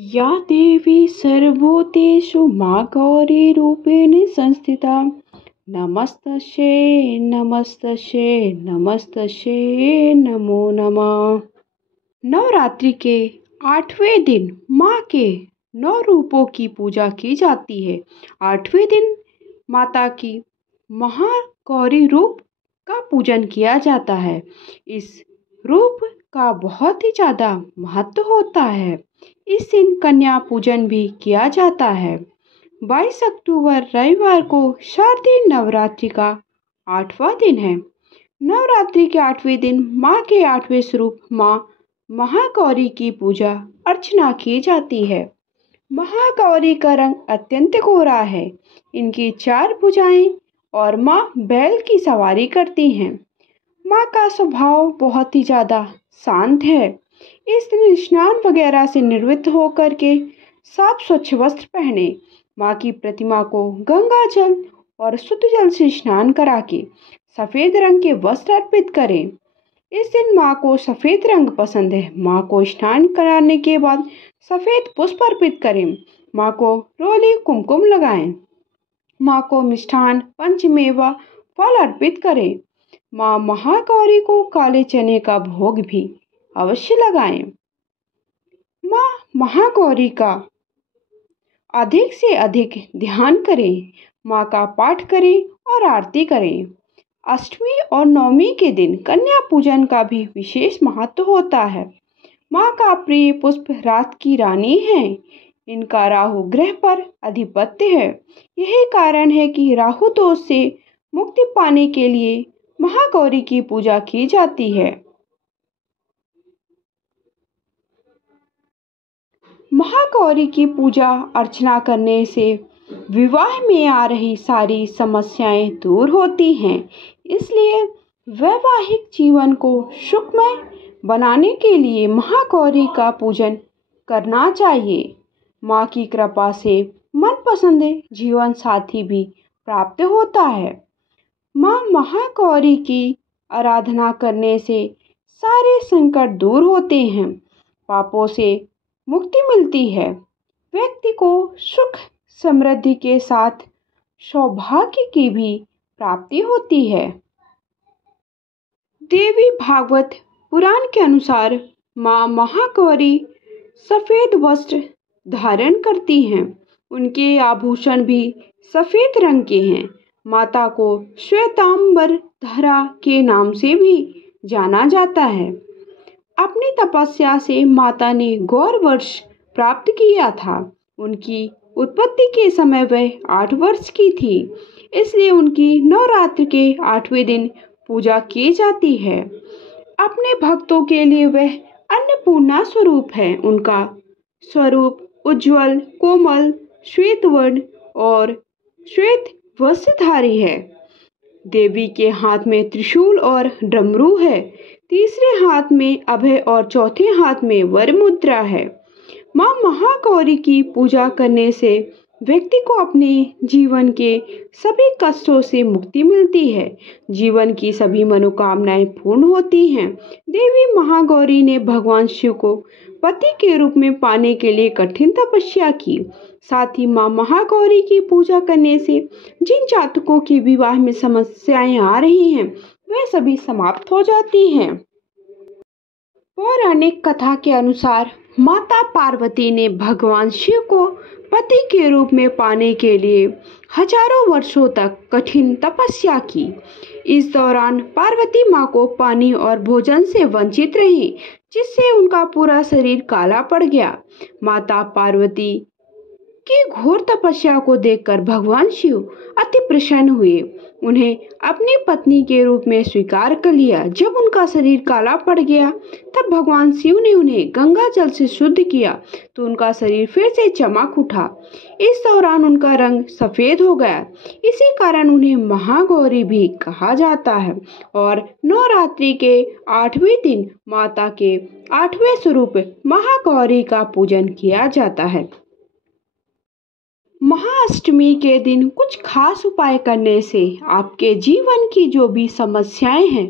या देवी सर्वभूतेषु मा गौरी रूपेण संस्थिता नमस्तस्यै नमस्तस्यै नमस्तस्यै नमो नमः। नवरात्रि के 8वें दिन माँ के 9 रूपों की पूजा की जाती है। 8वें दिन माता की महागौरी रूप का पूजन किया जाता है। इस रूप का बहुत ही ज़्यादा महत्व होता है। इस दिन कन्या पूजन भी किया जाता है। 22 अक्टूबर रविवार को शारदीय नवरात्रि का 8वां दिन है। नवरात्रि के 8वें दिन माँ के 8वें स्वरूप माँ महागौरी की पूजा अर्चना की जाती है। महागौरी का रंग अत्यंत गोरा है। इनकी 4 भुजाएं और माँ बैल की सवारी करती हैं। माँ का स्वभाव बहुत ही ज़्यादा शांत है। इस दिन स्नान वगैरह से निवृत्त होकर के साफ स्वच्छ वस्त्र पहने माँ की प्रतिमा को गंगा जल और शुद्ध जल से स्नान करा के सफ़ेद रंग के वस्त्र अर्पित करें। इस दिन माँ को सफ़ेद रंग पसंद है। माँ को स्नान कराने के बाद सफ़ेद पुष्प अर्पित करें। माँ को रोली कुमकुम लगाएं। माँ को मिष्ठान पंचमेवा फल अर्पित करें। माँ महागौरी को काले चने का भोग भी अवश्य लगाएं। माँ महागौरी का अधिक से अधिक ध्यान करें। माँ का पाठ करें और आरती करें। अष्टमी और नवमी के दिन कन्या पूजन का भी विशेष महत्व होता है। माँ का प्रिय पुष्प रात की रानी है। इनका राहु ग्रह पर अधिपत्य है। यही कारण है कि राहु दोष से मुक्ति पाने के लिए महागौरी की पूजा की जाती है। महागौरी की पूजा अर्चना करने से विवाह में आ रही सारी समस्याएं दूर होती हैं। इसलिए वैवाहिक जीवन को सुखमय बनाने के लिए महागौरी का पूजन करना चाहिए। माँ की कृपा से मनपसंद जीवन साथी भी प्राप्त होता है। माँ महागौरी की आराधना करने से सारे संकट दूर होते हैं। पापों से मुक्ति मिलती है। व्यक्ति को सुख समृद्धि के साथ सौभाग्य की भी प्राप्ति होती है। देवी भागवत पुराण के अनुसार माँ महागौरी सफ़ेद वस्त्र धारण करती हैं। उनके आभूषण भी सफ़ेद रंग के हैं। माता को श्वेतांबर धरा के नाम से भी जाना जाता है। अपनी तपस्या से माता ने गौर वर्ष प्राप्त किया था। उनकी उत्पत्ति के समय वह 8 वर्ष की थी। इसलिए उनकी नवरात्र के 8वें दिन पूजा की जाती है। अपने भक्तों के लिए वह अन्नपूर्णा स्वरूप है। उनका स्वरूप उज्जवल कोमल श्वेत वर्ण और श्वेत वस्त्रधारी है। देवी के हाथ में त्रिशूल और डमरू है। तीसरे हाथ में अभय और चौथे हाथ में वर मुद्रा है। माँ महागौरी की पूजा करने से व्यक्ति को अपने जीवन के सभी कष्टों से मुक्ति मिलती है। जीवन की सभी मनोकामनाएं पूर्ण होती हैं। देवी महागौरी ने भगवान शिव को पति के रूप में पाने के लिए कठिन तपस्या की। साथ ही माँ महागौरी की पूजा करने से जिन जातकों के विवाह में समस्याएं आ रही हैं वह सभी समाप्त हो जाती हैं। पौराणिक कथा के अनुसार माता पार्वती ने भगवान शिव को पति के रूप में पाने के लिए हजारों वर्षों तक कठिन तपस्या की। इस दौरान पार्वती माँ को पानी और भोजन से वंचित रही, जिससे उनका पूरा शरीर काला पड़ गया। माता पार्वती की घोर तपस्या को देखकर भगवान शिव अति प्रसन्न हुए। उन्हें अपनी पत्नी के रूप में स्वीकार कर लिया। जब उनका शरीर काला पड़ गया तब भगवान शिव ने उन्हें गंगा जल से शुद्ध किया तो उनका शरीर फिर से चमक उठा। इस दौरान उनका रंग सफ़ेद हो गया। इसी कारण उन्हें महागौरी भी कहा जाता है। और नवरात्रि के 8वें दिन माता के 8वें स्वरूप महागौरी का पूजन किया जाता है। महाअष्टमी के दिन कुछ खास उपाय करने से आपके जीवन की जो भी समस्याएं हैं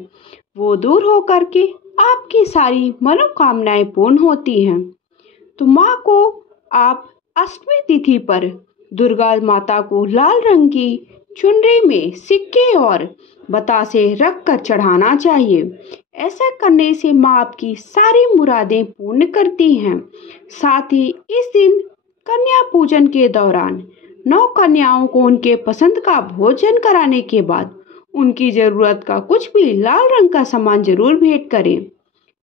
वो दूर हो करके आपकी सारी मनोकामनाएं पूर्ण होती हैं। तो माँ को आप अष्टमी तिथि पर दुर्गा माता को लाल रंग की चुनरी में सिक्के और बतासे रख कर चढ़ाना चाहिए। ऐसा करने से माँ आपकी सारी मुरादें पूर्ण करती हैं। साथ ही इस दिन कन्या पूजन के दौरान 9 कन्याओं को उनके पसंद का भोजन कराने के बाद उनकी ज़रूरत का कुछ भी लाल रंग का सामान जरूर भेंट करें।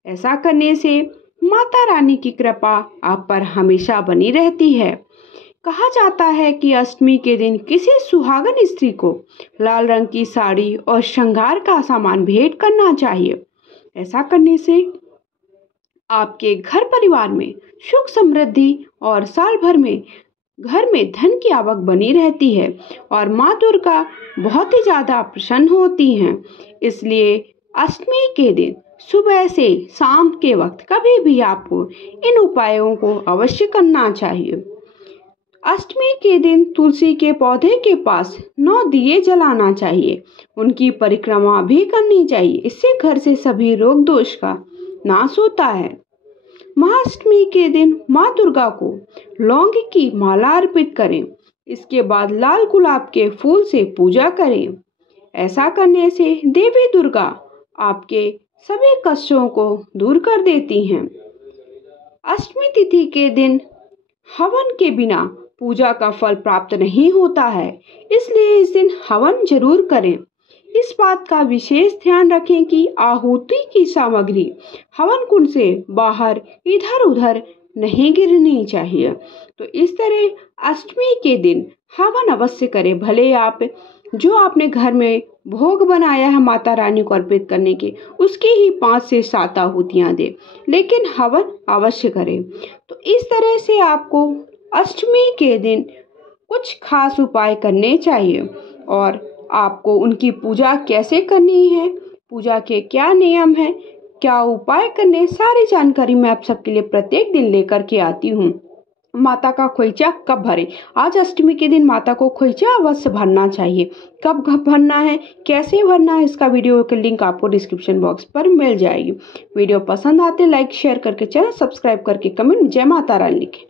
ऐसा करने से माता रानी की कृपा आप पर हमेशा बनी रहती है। कहा जाता है कि अष्टमी के दिन किसी सुहागन स्त्री को लाल रंग की साड़ी और श्रृंगार का सामान भेंट करना चाहिए। ऐसा करने से आपके घर परिवार में सुख समृद्धि और साल भर में घर में धन की आवक बनी रहती है और माँ दुर्गा बहुत ही ज़्यादा प्रसन्न होती हैं। इसलिए अष्टमी के दिन सुबह से शाम के वक्त कभी भी आपको इन उपायों को अवश्य करना चाहिए। अष्टमी के दिन तुलसी के पौधे के पास 9 दिए जलाना चाहिए। उनकी परिक्रमा भी करनी चाहिए। इससे घर से सभी रोग दोष का नाश होता है। महाअष्टमी के दिन माँ दुर्गा को लौंग की माला अर्पित करें। इसके बाद लाल गुलाब के फूल से पूजा करें। ऐसा करने से देवी दुर्गा आपके सभी कष्टों को दूर कर देती हैं। अष्टमी तिथि के दिन हवन के बिना पूजा का फल प्राप्त नहीं होता है, इसलिए इस दिन हवन जरूर करें। इस बात का विशेष ध्यान रखें कि आहुति की सामग्री हवन कुंड से बाहर इधर उधर नहीं गिरनी चाहिए। तो इस तरह अष्टमी के दिन हवन अवश्य करें। भले आप जो आपने घर में भोग बनाया है माता रानी को अर्पित करने के, उसकी ही 5 से 7 आहुतियाँ दें, लेकिन हवन अवश्य करें। तो इस तरह से आपको अष्टमी के दिन कुछ खास उपाय करने चाहिए और आपको उनकी पूजा कैसे करनी है, पूजा के क्या नियम हैं, क्या उपाय करने, सारी जानकारी मैं आप सबके लिए प्रत्येक दिन लेकर के आती हूँ। माता का खोइचा कब भरें? आज अष्टमी के दिन माता को खोइचा अवश्य भरना चाहिए। कब भरना है, कैसे भरना है, इसका वीडियो का लिंक आपको डिस्क्रिप्शन बॉक्स पर मिल जाएगी। वीडियो पसंद आते लाइक शेयर करके चैनल सब्सक्राइब करके कमेंट जय माता रानी लिखें।